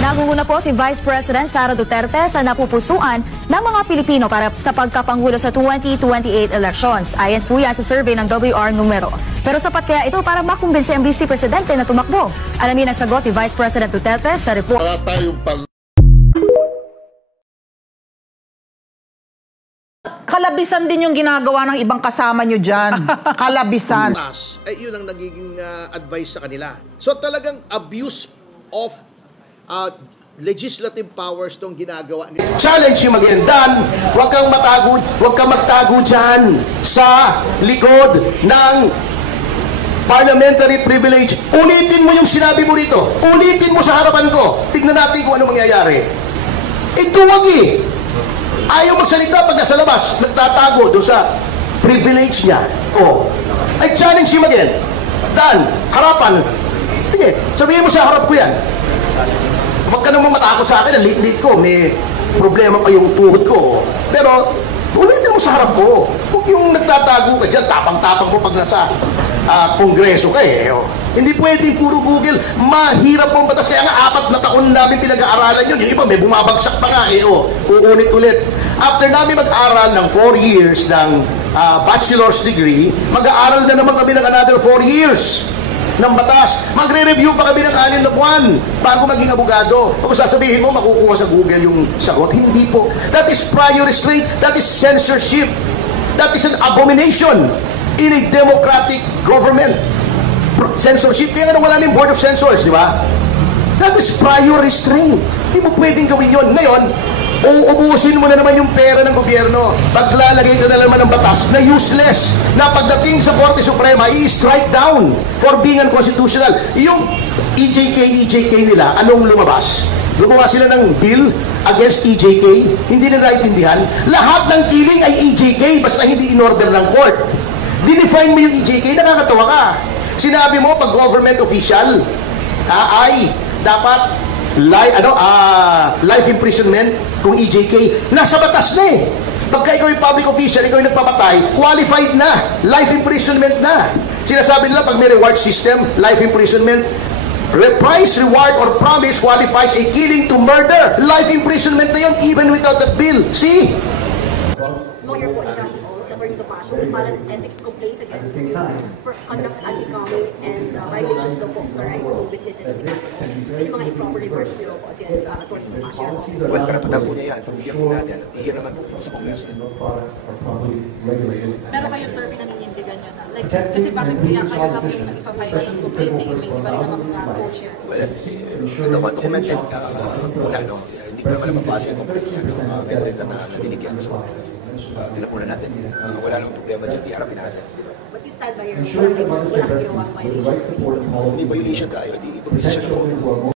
Nangunguna po si Vice President Sara Duterte sa napupusuan ng mga Pilipino para sa pagkapangulo sa 2028 elections. Ayon po yan sa survey ng WR numero. Pero sapat kaya ito para makumbinsi ang Vice Presidente na tumakbo? Alamin ang sagot ni Vice President Duterte sa report. Kalabisan din yung ginagawa ng ibang kasama nyo dyan. Kalabisan. Ay yun ang nagiging advice sa kanila. So talagang abuse of legislative powers tong ginagawa nila. Challenge yung magyandan, huwag kang magtago dyan sa likod ng parliamentary privilege. Ulitin mo yung sinabi mo rito. Ulitin mo sa harapan ko. Tignan natin kung ano mangyayari. Ito wag eh. Ayaw magsalita pag nasa labas. Nagtatago doon sa privilege niya. Oh. I challenge him again. Dan, harapan. Sige, sabihin mo sa harap ko yan. Huwag ka namang matakot sa akin. Ang lit-lit ko. May problema pa yung tuhod ko. Pero, ulitin mo sa harap ko. Huwag yung nagtatago ka dyan. Tapang-tapang mo pag nasa kongreso ka eh. Oh. Hindi pwedeng puro Google. Mahirap pong batas. Kaya nga 4 na taon namin pinag-aaralan yun. Yung iba may bumabagsak pa nga eh. Oh. Uulit-ulit. After namin mag-aral ng 4 years ng bachelor's degree, mag-aaral na naman kami ng another 4 years ng batas. Magre-review pa kami ng 6 na buwan bago maging abogado. Kung sasabihin mo, makukuha sa Google yung sagot. Hindi po. That is prior restraint. That is censorship. That is an abomination in a democratic government. Censorship. Kaya nga wala na yung Board of Censors, di ba? That is prior restraint. Hindi mo pwedeng gawin yun. Ngayon, uubusin mo na naman yung pera ng gobyerno. Paglalagay ka na naman ng batas na useless, na pagdating sa Korte Suprema, i-strike down for being unconstitutional. Yung EJK nila, anong lumabas? Gumawa sila ng bill against EJK, hindi nila naintindihan. Lahat ng killing ay EJK, basta hindi in-order ng court. Dinefine mo yung EJK, nakakatawa ka. Sinabi mo, pag government official, ay dapat life imprisonment kung EJK, nasa batas na eh. Pagka ikaw yung public official, ikaw yung nagpapatay, qualified na, life imprisonment na. Sinasabi nila pag may reward system, life imprisonment, price, reward, or promise qualifies a killing to murder. Life imprisonment na yun even without that bill. See? Lawyer po entrusted also for the passion to file an ethics complaint against him for conduct unbecoming and violations of the rights of witnesses. Yung mga improper reverse po against Atty. Passion. Well, karapatan po niya yan. Pagbigyan po natin. Iyan naman po sa Kongreso. Pero kayo, sir, pinaninindigan nyo na. Like, kasi bakit kaya kayo lang yung nag-file ng complaint eh, may iba rin naman mga co-chair. Well, ito ba, documented muna, no? Hindi ko naman mabasa yung complaint niya. Documented na nadinig yan. So, tinapunan natin. Wala nang problema dyan. Iharapin natin. But you stand by your walang ginawang violation. Hindi violation tayo. Hindi violation po.